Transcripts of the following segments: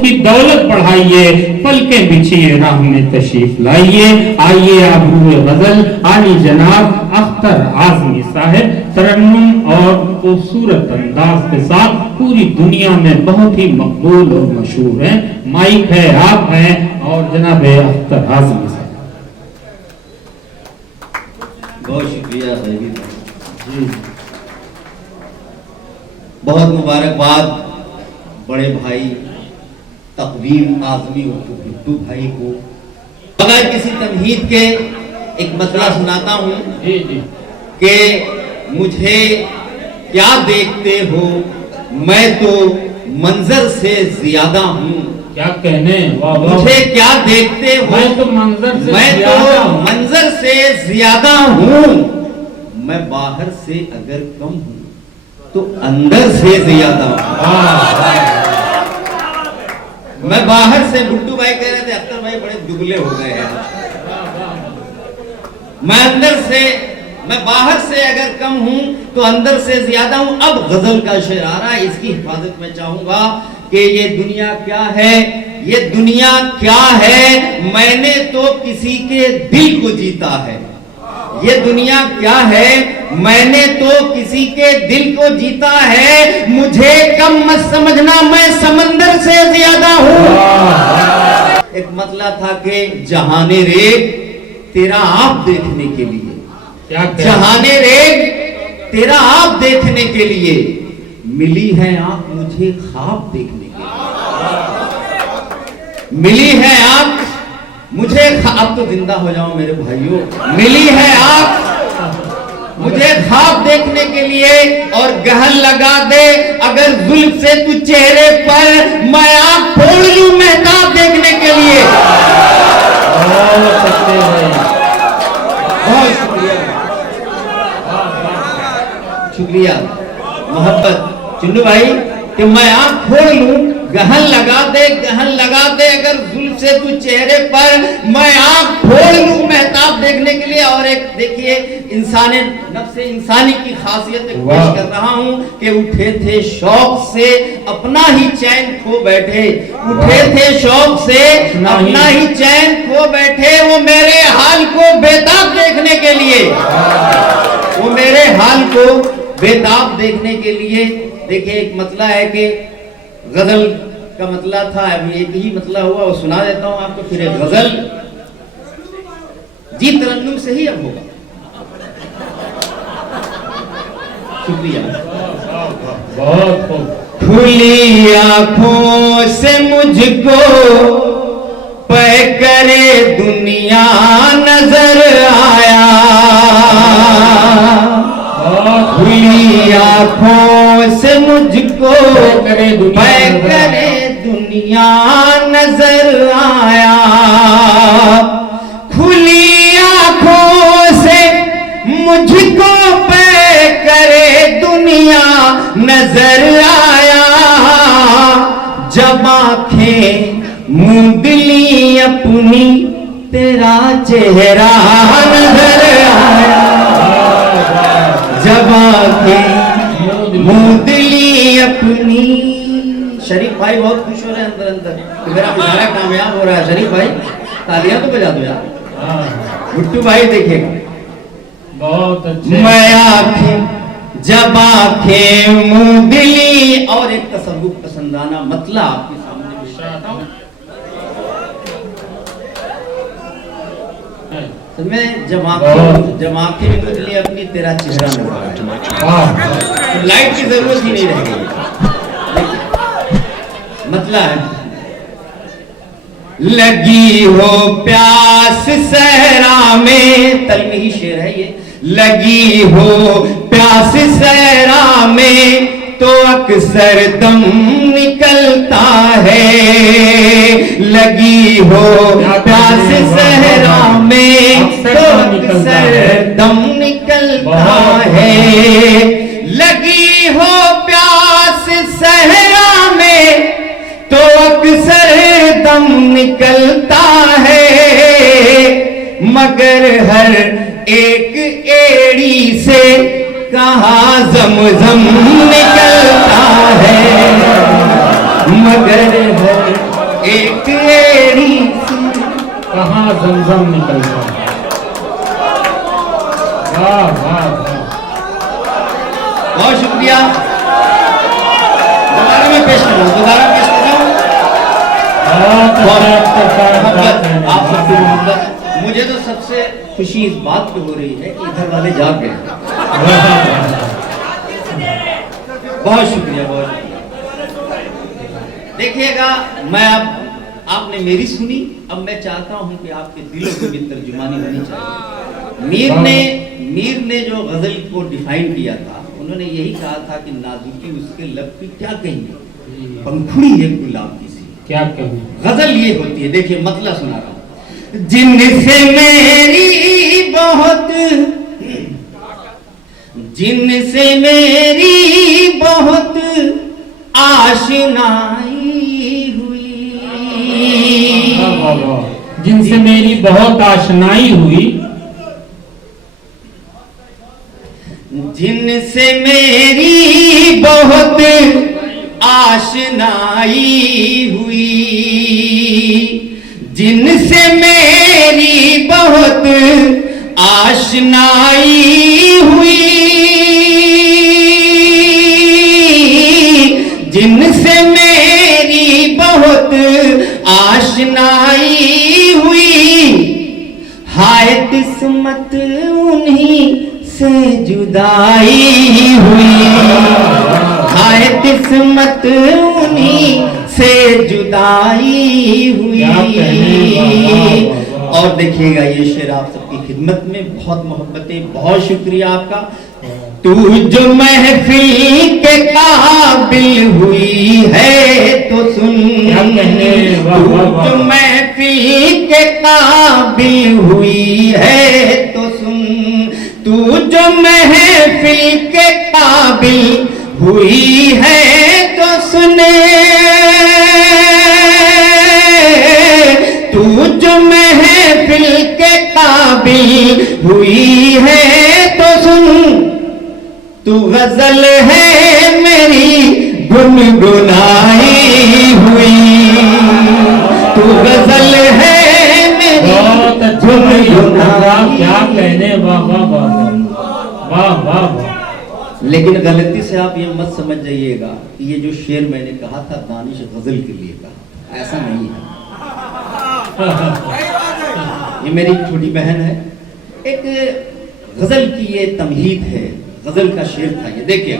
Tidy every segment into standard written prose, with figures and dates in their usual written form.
की दौलत बढ़ाइए, पलकें बिछिए राह में तशरीफ लाइए। आइए आबरू गजल आली जनाब अख्तर आजमी साहब तरन्नुम और खूबसूरत अंदाज के साथ पूरी दुनिया में बहुत ही मकबूल और मशहूर हैं। माइक है, आप हैं और जनाब अख्तर आजमी साहब। बहुत शुक्रिया जी, बहुत मुबारकबाद बड़े भाई तकवीम आजमी और भुट्टू भाई को। बगैर किसी तमहीद के एक मसला सुनाता हूँ कि मुझे क्या देखते हो, मैं तो मंजर से ज्यादा हूँ। क्या कहने, मुझे क्या देखते हो, मैं तो मंजर से ज्यादा हूँ। मैं बाहर से अगर कम हूँ तो अंदर से ज्यादा हूँ। मैं बाहर से, भुट्टू भाई कह रहे थे अख्तर भाई बड़े दुबले हो गए हैं। मैं बाहर से अगर कम हूं तो अंदर से ज्यादा हूं। अब गजल का शेर आ रहा है, इसकी हिफाजत में चाहूंगा कि ये दुनिया क्या है, ये दुनिया क्या है, मैंने तो किसी के दिल को जीता है। ये दुनिया क्या है, मैंने तो किसी के दिल को जीता है। मुझे कम मत समझना, मैं समंदर से ज्यादा हूं। एक मतला था कि जहाने रेग तेरा आप देखने के लिए, जहाने रेग तेरा आप देखने के लिए, मिली है आंख मुझे ख्वाब देखने के लिए। मिली है आंख मुझे, अब तो जिंदा हो जाओ मेरे भाइयों। मिली है आंख मुझे ख्वाब देखने के लिए, और गहन लगा दे अगर जुल्फ से तू चेहरे पर, मैं आंख फोड़ लूं मेहताब देखने के लिए। बहुत शुक्रिया मोहब्बत चुन्नू भाई कि मैं आंख खोल लूं, गहन लगा दे अगर जुल्फ से तू चेहरे पर, मैं आंख खोल लूं मेहताब देखने के लिए। और एक देखिए इंसानी नफ्से इंसानी की खासियत पेश कर रहा हूं कि उठे थे शौक से अपना ही चैन खो बैठे, उठे थे शौक से अपना ही चैन खो बैठे। वो मेरे हाल को बेताब देखने के लिए, वो मेरे हाल को बेताब देखने के लिए। देखिए एक मतला है कि गजल का मतला था, अभी एक ही मतला हुआ, वो सुना देता हूं आपको। फिर एक गजल जी तरन्नुम से ही अब होगा। शुक्रिया बहुत। खुली आंखों से मुझको पै करे दुनिया नजर आया, खुली आंखों से मुझको पै करे दुनिया नजर आया। खुली आंखों से मुझको पै करे दुनिया नजर आया। जब आंखें मूंद ली अपनी तेरा चेहरा नजर आया। जब आंखें मूंद ली अपनी। शरीफ भाई बहुत खुश हो रहे हैं अंदर कि मेरा इशारा कामयाब हो रहा है। शरीफ भाई तालियां तो बजा दो यार। भुट्टू भाई देखिएगा बहुत अच्छे। मैं आंखें जब आंखें मूंद ली, और एक तसव्वुफ पसंदाना मतला आपके सामने पेश करता हूं। मैं जब आंखें मूंद ली अपनी तेरा चेहरा नजर आया, तो लाइट की जरूरत ही नहीं रह गई। मतला है, लगी हो प्यास सहरा में, तल में ही शेर है ये। लगी हो प्यास सहरा में तो अक्सर दम निकलता है। लगी हो प्यास सहरा में तो अक्सर दम निकलता है। लगी हो प्यास सहरा में तो अक्सर दम निकलता है। मगर हर एक एड़ी से कहाँ ज़म-ज़म निकलता है। मगर हर एक एड़ी कहाँ जमजम निकलता है। वाह वाह वाह। बहुत शुक्रिया। दोबारा मैं पेश कर रहा हूँ, दोबारा पेश कर रहा हूँ। मोहब्बत, आप सबकी मोहब्बत। मुझे तो सबसे खुशी इस बात की हो रही है कि इधर वाले जाग गए। बहुत शुक्रिया, बहुत शुक्रिया। देखिएगा, मैं अब आपने मेरी सुनी, अब मैं चाहता हूं कि आपके दिलों की भी तर्जुमानी होनी चाहिए। मीर ने जो गजल को डिफाइन किया था, उन्होंने यही कहा था कि नाजुकी उसके लब की क्या कहेंगे, पंखुड़ी है गुलाब की सी। क्या कहें। गजल ये होती है, देखिए मतलब सुना रहा हूं। जिनसे मेरी बहुत आशनाई हुई, जिनसे मेरी बहुत आशनाई हुई, जिनसे मेरी बहुत आशनाई हुई, जिनसे मेरी बहुत आशनाई हुई, जिनसे मेरी बहुत आशनाई हुई, हाय किस्मत उन्हीं से जुदाई हुई, हाय किस्मत उन्हीं से जुदाई हुई। और देखिएगा ये शेर आप सबकी खिदमत में, बहुत मोहब्बतें, बहुत शुक्रिया आपका। तू जो महफिल के काबिल हुई है तो सुन, तू जो महफिल के काबिल हुई है तो सुन, तू जो महफिल के काबिल हुई है तो सुने, तू जो महफिल के काबिल हुई है तो सुन, तू गजल है मेरी गुनगुनाई हुई, तू गजल है मेरी गुनगुनाई। क्या कहने। वाह वाह वाह वाह वाह वाह। लेकिन गलती से आप ये मत समझ जाइएगा कि ये जो शेर मैंने कहा था दानिश गजल के लिए कहा, ऐसा नहीं है। ये मेरी छोटी बहन है, एक गजल की ये तमहीद है, गजल का शेर था ये, देखिए।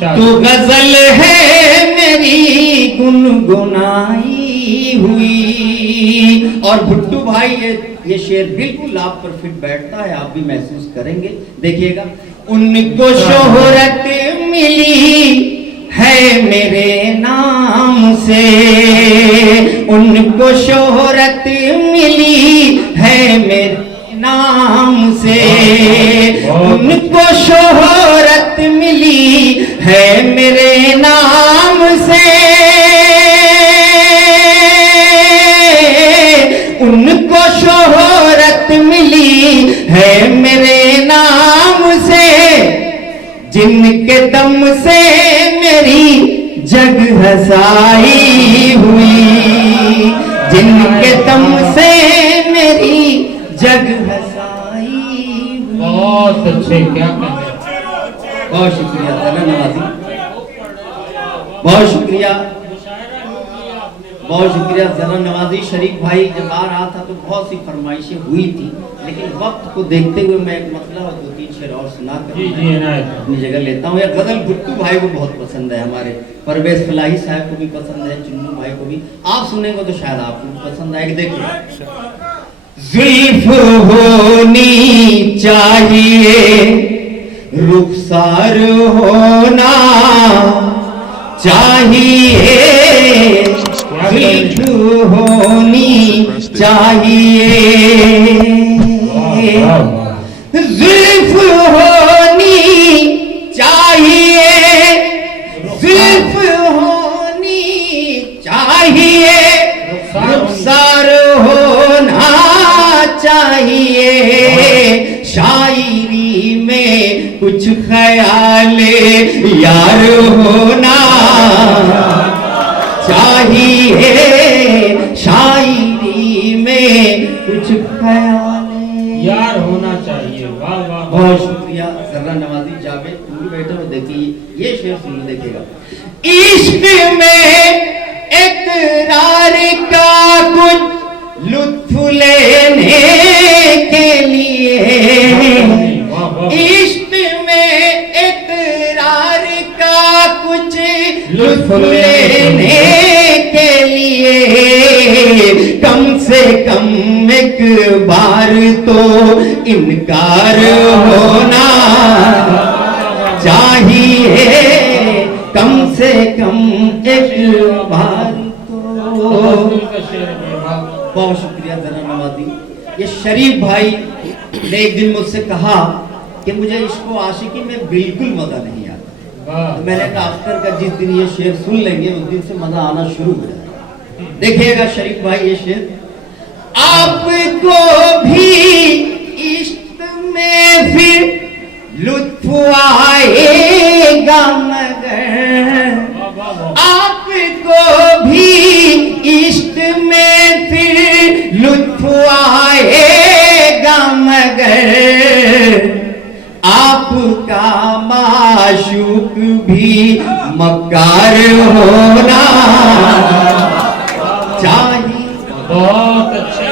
तो गजल है मेरी गुनगुनाई हुई। और भुट्टू भाई ये शेर बिल्कुल आप पर फिट बैठता है, आप भी महसूस करेंगे, देखिएगा। उनको शोहरत मिली है मेरे नाम से, उनको शोहरत मिली है मेरे नाम से, उनको शोहरत मिली है मेरे नाम से, उनको शोहरत मिली है मेरे नाम से, जिनके दम से मेरी जग हसाई हुई, जिनके दम से मेरी जग हसाई हुई। बहुत अच्छे, क्या कहने। बहुत शुक्रिया ज़रा नवाजी, बहुत शुक्रिया, बहुत शुक्रिया ज़रा नवाजी। शरीफ भाई जब आ रहा था तो बहुत सी फरमाइशें हुई थी, लेकिन वक्त को देखते हुए मैं एक मतलब और 2-3 शेर और सुना कर अपनी जगह लेता हूँ। यह गजल भुट्टू भाई को बहुत पसंद है, हमारे परवेज फलाही साहब को भी पसंद है, चुन्नू भाई को भी। आप सुनेंगे तो शायद आपको भी पसंद आएगी। देखिए, जुल्फ होनी चाहिए, रुखसार होना चाहिए, जुल्फ होनी चाहिए, जुल्फ होनी चाहिए, जुल्फ होनी चाहिए, रुखसार होना चाहिए, शायरी में कुछ ख्याल यार होना चाहिए, बहुत शुक्रिया जर्रा नवाजी जावेद, तुम भी बैठो और देखिए ये शेर सुन लो, देखिएगा। इश्क में इकरार का कुछ लुत्फ लेने के लिए, इश्क में इकरार का कुछ लुत्फ लेने के लिए कम से कम एक बार तो इनकार होना चाहिए, कम से कम एक बार तो। बहुत शुक्रिया जरा नवाजी। ये शरीफ भाई ने एक दिन मुझसे कहा कि मुझे इसको आशिकी में बिल्कुल मजा नहीं आता, तो मैंने कहा अख्तर का जिस दिन ये शेर सुन लेंगे उस दिन से मजा आना शुरू हो जाएगा। देखिएगा शरीफ भाई ये शेर, आपको भी इश्क में फिर लुत्फ आएगा मगर, आपको भी इश्क में फिर लुत्फ आएगा मगर, आपका माशूक भी मक्कार होना चाहिए। बहुत अच्छे